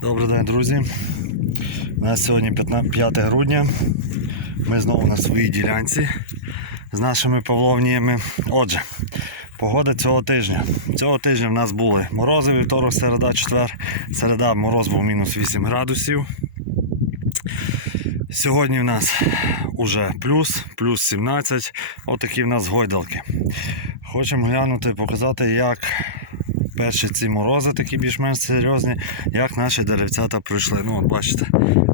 Добрий день, друзі. У нас сьогодні 5 грудня. Ми знову на своїй ділянці з нашими павловніями. Отже, погода цього тижня. Цього тижня в нас були морози, вівторок, середа, четвер. Середа мороз був мінус 8 градусів. Сьогодні в нас уже плюс, плюс 17. Отакі в нас гойдалки. Хочемо глянути, показати, як перші ці морози такі більш-менш серйозні, як наші деревцята пройшли. Ну, от бачите,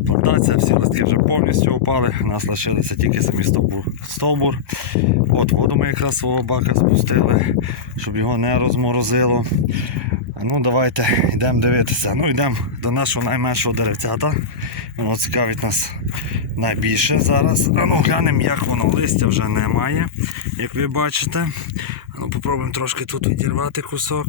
плантація, всі листки вже повністю упали. У нас лишилися тільки самі стовбур. стовбур. От воду ми якраз свого бака спустили, щоб його не розморозило. Ну, давайте йдемо дивитися. Ну, йдемо до нашого найменшого деревцята. Воно цікавить нас найбільше зараз. А ну глянемо, як воно листя вже немає, як ви бачите. Ну, попробуємо трошки тут відірвати кусок.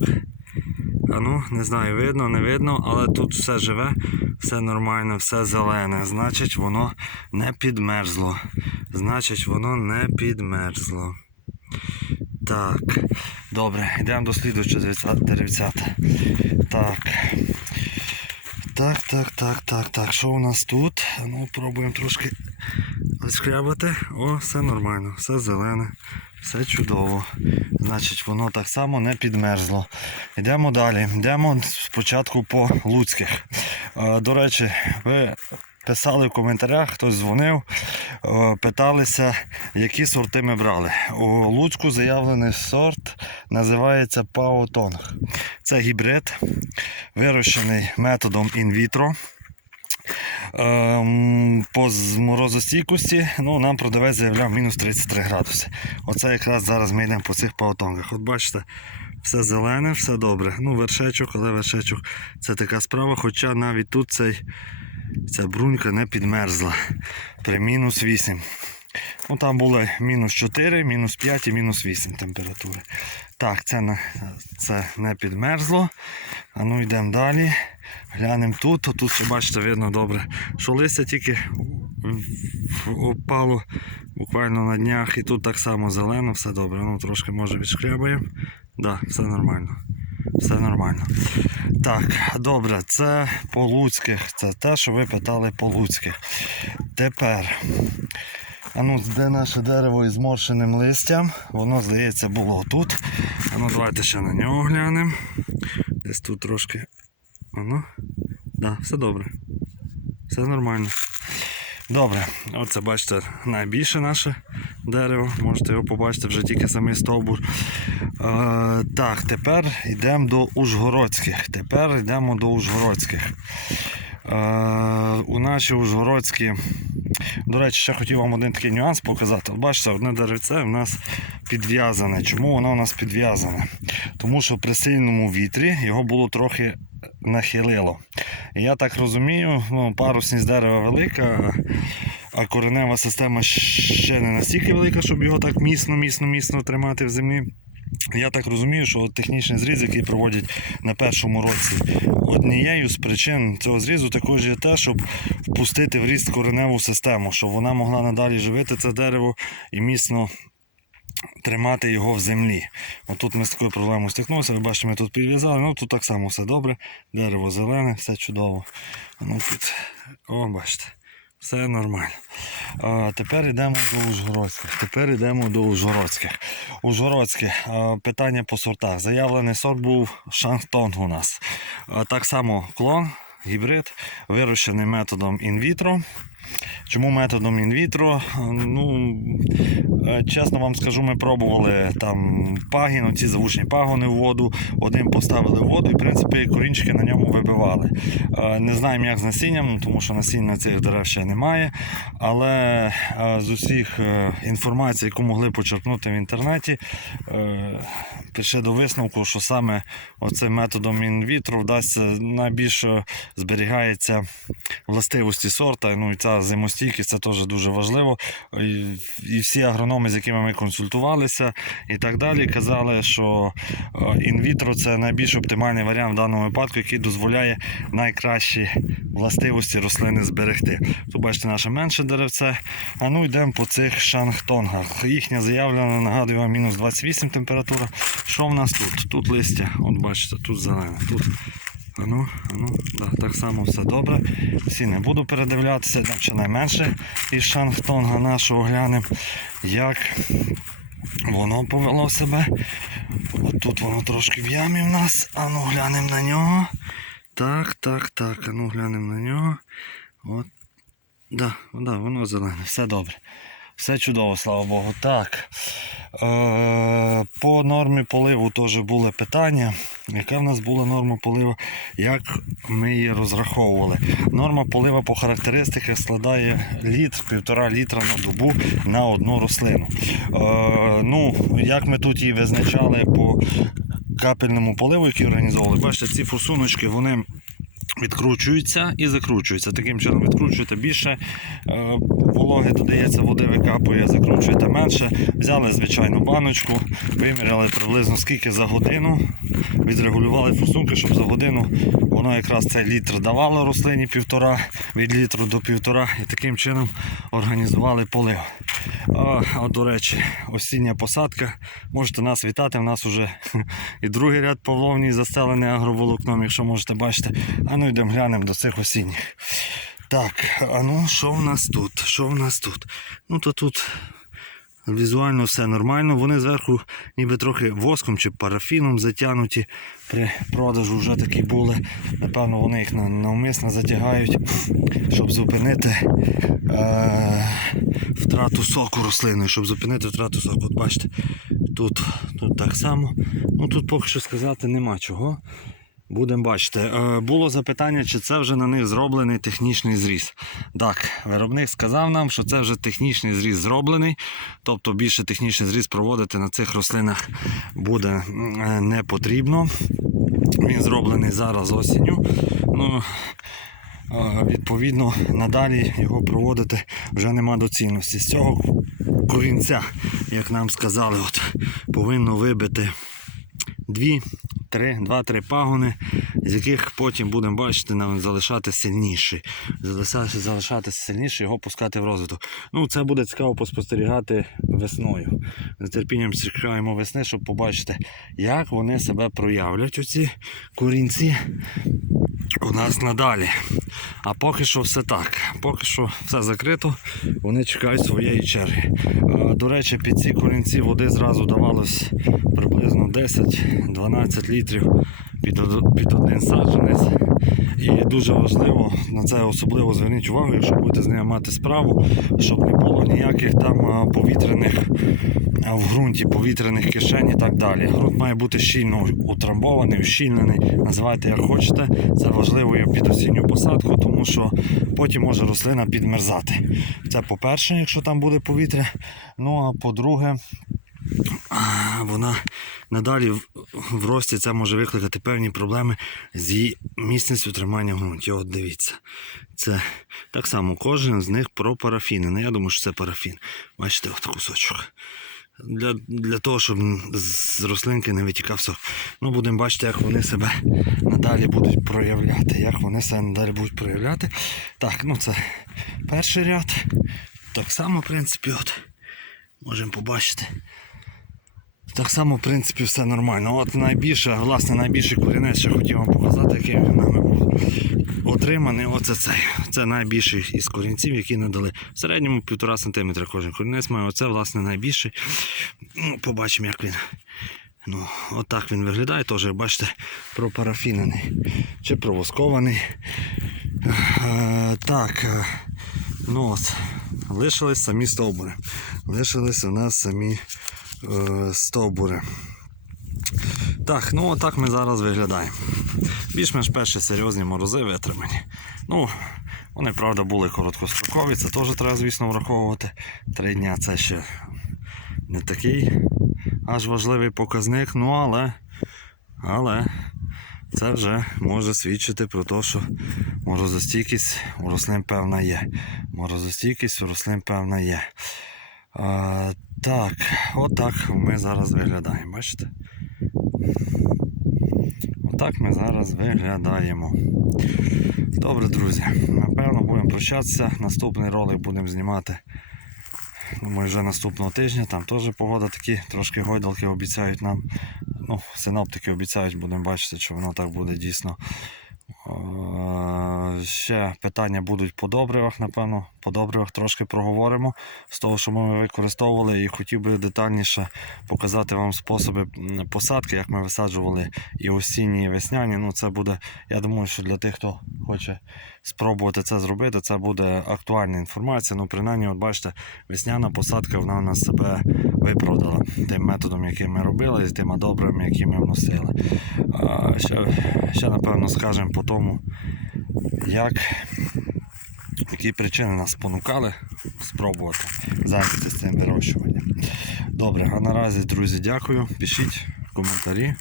А ну, не знаю, видно, не видно, але тут все живе, все нормально, все зелене. Значить, воно не підмерзло. Значить, воно не підмерзло. Так, добре, йдемо до слідуючого деревця- деревцята. Так. Так, так, так, так, так. Що у нас тут? Ну, пробуємо трошки відшкрябати. О, все нормально, все зелене, все чудово. Значить, воно так само не підмерзло. Йдемо далі. Йдемо спочатку по луцьких. Е, До речі, ви писали в коментарях, хтось дзвонив, е, питалися, які сорти ми брали. У Луцьку заявлений сорт називається Паотонг. Це гібрид, вирощений методом інвітро. Ем, по морозостійкості ну, нам продавець заявляв мінус 33 градуси. Оце якраз зараз ми йдемо по цих паотонгах. От бачите, все зелене, все добре. Ну, вершечок, але вершечок це така справа, хоча навіть тут цей, ця брунька не підмерзла при мінус 8. Ну, там були мінус 4, мінус 5 і мінус 8 температури. Так, це, не- це не підмерзло. А ну йдемо далі. Глянемо тут. Тут ще бачите, видно добре, що листя тільки опало буквально на днях. І тут так само зелено, все добре. Ну трошки може відшкрябаємо. Да, все нормально. Все нормально. Так, добре, це по луцьких. Це те, що ви питали по луцьких. Тепер. А ну, де наше дерево із зморшеним листям? Воно, здається, було тут. А ну давайте ще на нього глянемо. Десь тут трошки. Воно. Да, все добре. Все нормально. Добре, оце бачите найбільше наше дерево. Можете його побачити вже тільки самий стовбур. Е, так, тепер йдемо до Ужгородських. Тепер йдемо до Ужгородських. Е, у наші Ужгородські. До речі, ще хотів вам один такий нюанс показати. Бачите, одне деревце в нас підв'язане. Чому воно у нас підв'язане? Тому що при сильному вітрі його було трохи нахилило. Я так розумію, ну, парусність дерева велика, а коренева система ще не настільки велика, щоб його так міцно, міцно, міцно тримати в землі. Я так розумію, що технічний зріз, який проводять на першому році, однією з причин цього зрізу також є те, щоб впустити в ріст кореневу систему, щоб вона могла надалі живити це дерево і міцно тримати його в землі. Отут ми з такою проблемою стикнулися. Ви бачите, ми тут підв'язали. Ну тут так само все добре. Дерево зелене, все чудово. Ну тут, о, бачите, все нормально. А, тепер йдемо до Ужгородських. Тепер йдемо до Ужгородських. Ужгородські а, питання по сортах. Заявлений сорт був Шангтонг у нас. А, так само клон, гібрид, вирощений методом інвітро. Чому методом інвітро? Ну, е, чесно вам скажу, ми пробували там пагін, ці завушні пагони в воду, один поставили в воду і в принципі корінчики на ньому вибивали. Е, Не знаємо, як з насінням, тому що насіння цих дерев ще немає. Але е, з усіх інформацій, яку могли почерпнути в інтернеті, пише до висновку, що саме оцим методом інвітро вдасться найбільше зберігається властивості сорта. Ну і ця зимостійкість це теж дуже важливо. І, всі агрономи, з якими ми консультувалися, і так далі, казали, що е, інвітро це найбільш оптимальний варіант в даному випадку, який дозволяє найкращі властивості рослини зберегти. Тут бачите, наше менше деревце. А ну йдемо по цих шангтонгах. Їхня заявлена, нагадую вам, мінус 28 температура. Що в нас тут? Тут листя, от бачите, тут зелене. Тут Ану, ану, да, так само все добре. Всі не буду передивлятися, ще найменше із Шангтонга нашого глянемо, як воно повело себе. От тут воно трошки в ямі в нас. Ану глянемо на нього. Так, так, так. Ану глянемо на нього. От. Да, да, воно зелене, все добре. Все чудово, слава Богу. Так. Е, по нормі поливу теж були питання. Яка в нас була норма поливу, як ми її розраховували? Норма полива по характеристиках складає літр, півтора літра на добу на одну рослину. Е, ну, як ми тут її визначали по капельному поливу, який організовували, бачите, ці форсуночки, вони відкручуються і закручуються. Таким чином відкручуєте більше е, вологи додається, води викапує, закручуєте менше. Взяли звичайну баночку, виміряли приблизно скільки за годину. Відрегулювали форсунки, щоб за годину воно якраз цей літр давало рослині півтора, від літру до півтора, і таким чином організували полив. А до речі, осіння посадка. Можете нас вітати. У нас вже і другий ряд павловній застелений агроволокном, якщо можете бачити. А ну йдемо глянемо до цих осінніх. Так, а ну що в нас тут? Що в нас тут? Ну то тут візуально все нормально. Вони зверху ніби трохи воском чи парафіном затягнуті. При продажу вже такі були. Напевно, вони їх навмисно затягають, щоб зупинити е- втрату соку рослини, щоб зупинити втрату соку. От бачите, тут, тут так само. Ну тут поки що сказати нема чого. Будемо бачити. Е, було запитання, чи це вже на них зроблений технічний зріз. Так, виробник сказав нам, що це вже технічний зріз зроблений. Тобто більше технічний зріз проводити на цих рослинах буде е, не потрібно. Він зроблений зараз осінню. Ну, е, відповідно, надалі його проводити вже нема доцільності. З цього корінця, як нам сказали, от, повинно вибити дві, три, два-три пагони, з яких потім будемо бачити, нам залишати сильніший. Залишати, залишати сильніший, його пускати в розвиток. Ну, це буде цікаво поспостерігати весною. З терпінням чекаємо весни, щоб побачити, як вони себе проявлять, оці корінці у нас надалі. А поки що все так. Поки що все закрито, вони чекають своєї черги. До речі, під ці корінці води зразу давалось приблизно 10-12 літрів під один саджанець. І дуже важливо на це особливо зверніть увагу, якщо будете з ними мати справу, щоб не було ніяких там повітряних в ґрунті, повітряних кишень і так далі. Ґрунт має бути щільно утрамбований, ущільнений, називайте як хочете. Це важливо під осінню посадку, тому що потім може рослина підмерзати. Це по-перше, якщо там буде повітря. Ну а по-друге, вона надалі в, рості це може викликати певні проблеми з її міцністю тримання ґрунті. От дивіться. Це так само кожен з них про парафіни. Я думаю, що це парафін. Бачите, от кусочок. Для, для того, щоб з рослинки не витікав сок. Ну, будемо бачити, як вони себе надалі будуть проявляти. Як вони себе надалі будуть проявляти. Так, ну це перший ряд. Так само, в принципі, от можемо побачити. Так само, в принципі, все нормально. От найбільше, власне, найбільший корінець, що хотів вам показати, який нами був отриманий. Оце цей. Це найбільший із корінців, які надали. В середньому 1,5 см кожен корінець має. Оце, власне, найбільший. Ну, побачимо, як він. Ну, отак він виглядає, теж, бачите, пропарафінений чи провоскований. Е, так. е, Ну от, лишились самі стовбури. Лишились у нас самі стовбури. Так, ну отак ми зараз виглядаємо. Більш-менш перші серйозні морози витримані. Ну, вони, правда, були короткострокові, це теж треба, звісно, враховувати. Три дня це ще не такий аж важливий показник, ну але, але це вже може свідчити про те, що морозостійкість у рослин певна є. Морозостійкість у рослин певна є. Так, отак ми зараз виглядаємо, бачите? Отак ми зараз виглядаємо. Добре, друзі. Напевно, будемо прощатися. Наступний ролик будемо знімати. Думаю, вже наступного тижня. Там теж погода такі, трошки гойдалки обіцяють нам. Ну, синоптики обіцяють, будемо бачити, чи воно так буде дійсно. Ще питання будуть по добривах, напевно. По добривах трошки проговоримо з того, що ми використовували, і хотів би детальніше показати вам способи посадки, як ми висаджували і осінні, і весняні. Ну, це буде, я думаю, що для тих, хто хоче спробувати це зробити, це буде актуальна інформація. Ну, принаймні, от бачите, весняна посадка вона в нас себе виправдала тим методом, який ми робили, і тими добрими, які ми вносили. А, ще, ще, напевно, скажемо по тому, як, які причини нас спонукали спробувати зайнятися цим вирощуванням. Добре, а наразі, друзі, дякую. Пишіть коментарі.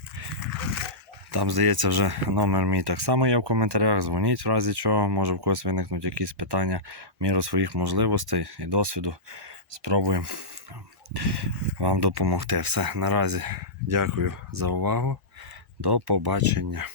Там, здається, вже номер мій так само є в коментарях. Дзвоніть в разі чого, може в когось виникнуть якісь питання в міру своїх можливостей і досвіду. Спробуємо вам допомогти. Все, наразі дякую за увагу. До побачення.